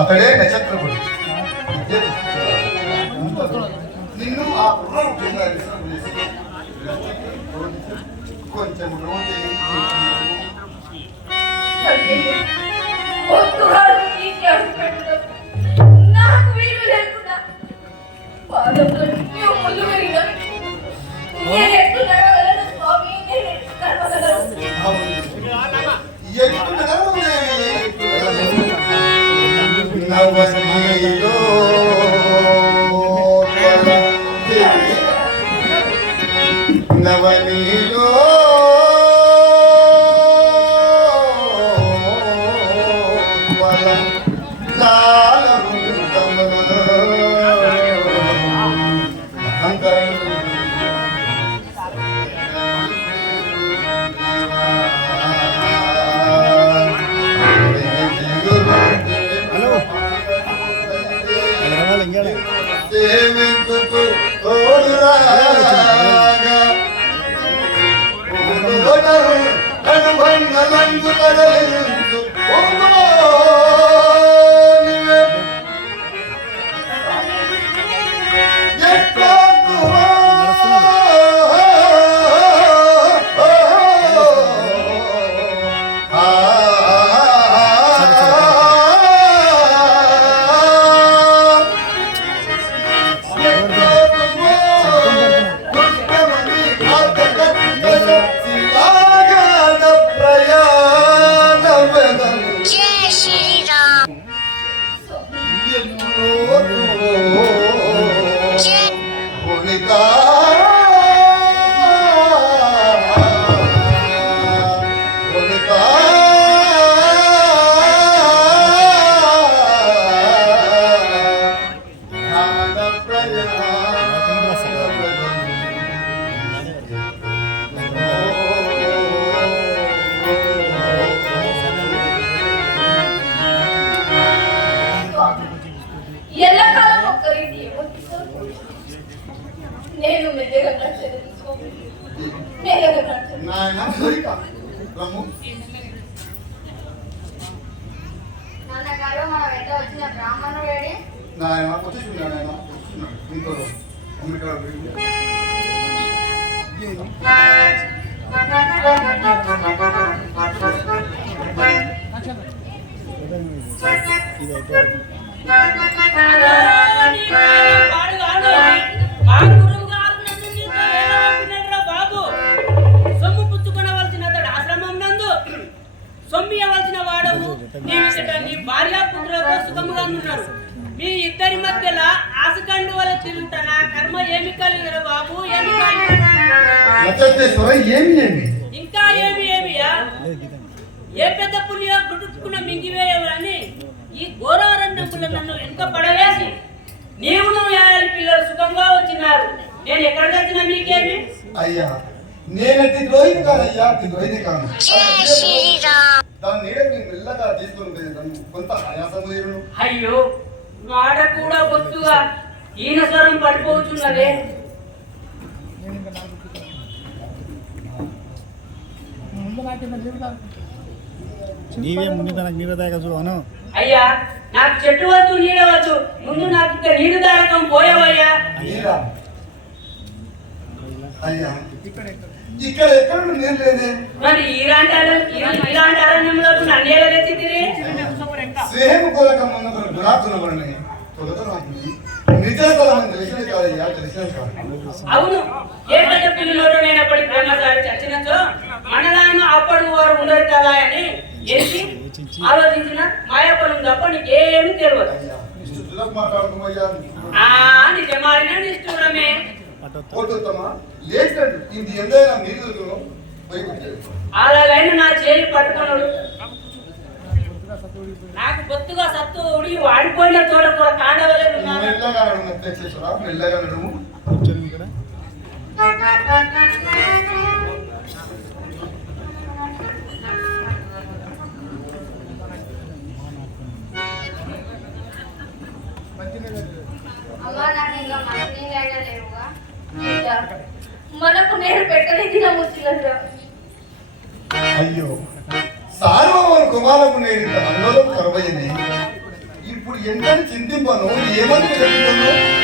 అతడే నక్షత్రపుడు. నిన్ను ఆ కొంచెం నాకు వీలు లేకుండా నవనీలో సొమ్మియవలసిన వాడవు నీ భార్యాపుత్రులతో సుఖముగా ఉన్నారు. మీ ఇద్దరి మధ్యలో ఆసకండు వల్ల తిరుగుతానా కర్మ ఏమి కలిగిన బాబు ఏమి ఇంకా ఏమియా ఏ పెద్ద పులియో గుడుక్కున్న మింగివేయవని ఈ ఘోరారణ్యములు నన్ను వెనుక పడవేసి నీవు యాభై పిల్లలు సుఖంగా వచ్చినారు. నేను ఎక్కడ తెచ్చినా మీకేమి అయ్యా నేనటి ద్రోహిని కాదయ్యా, ద్రోహిని కాను. దాన్ని మెల్లగా తీసుకుని కొంత ఆయాసము తీరును. అయ్యో మాట కూడా బొత్తుగా ఈయన స్వరం పడిపోతున్నదే. నీవే ముందు తనకు నీరు తాగను. అయ్యా నాకు చెట్టు వద్దు నీడ వద్దు, ముందు నాకు ఇక్కడ నీరు తాగటం పోయావయ్యా. అయ్యా ఇక్కడ ఎక్కడ నీరు లేదే, మరి ఇలాంటి అరణ్యంలో నన్ను ఎలా తెచ్చితిరి? స్నేహం కోలకం ఉన్నప్పుడు గుణాత్మని అవును, ఏ పెద్ద పిల్లలు నేనప్పటి ప్రేమసారి చచ్చినచో మనదాన్ని అప్పటి వారు ఉండరు కదా అని ఆలోచించిన మాయాపనం తప్ప నీకేమి తెలియదు. నిజమాడినా నిష్ఠూరమే. అలాగైనా నా చేయి పట్టుకున్నాడు. నాకు బొత్తుగా సత్తు ఉడి వాడిపోయిన తోట కూడా కాండవలేదు. మనకు నేను పెట్టడానికి నమ్ముతున్నా. అయ్యో సార్వభౌమ కుమారము నేను అందులో కరవయ్యని ఇప్పుడు ఎంతని చింతింపను ఏమని చెప్తున్నాను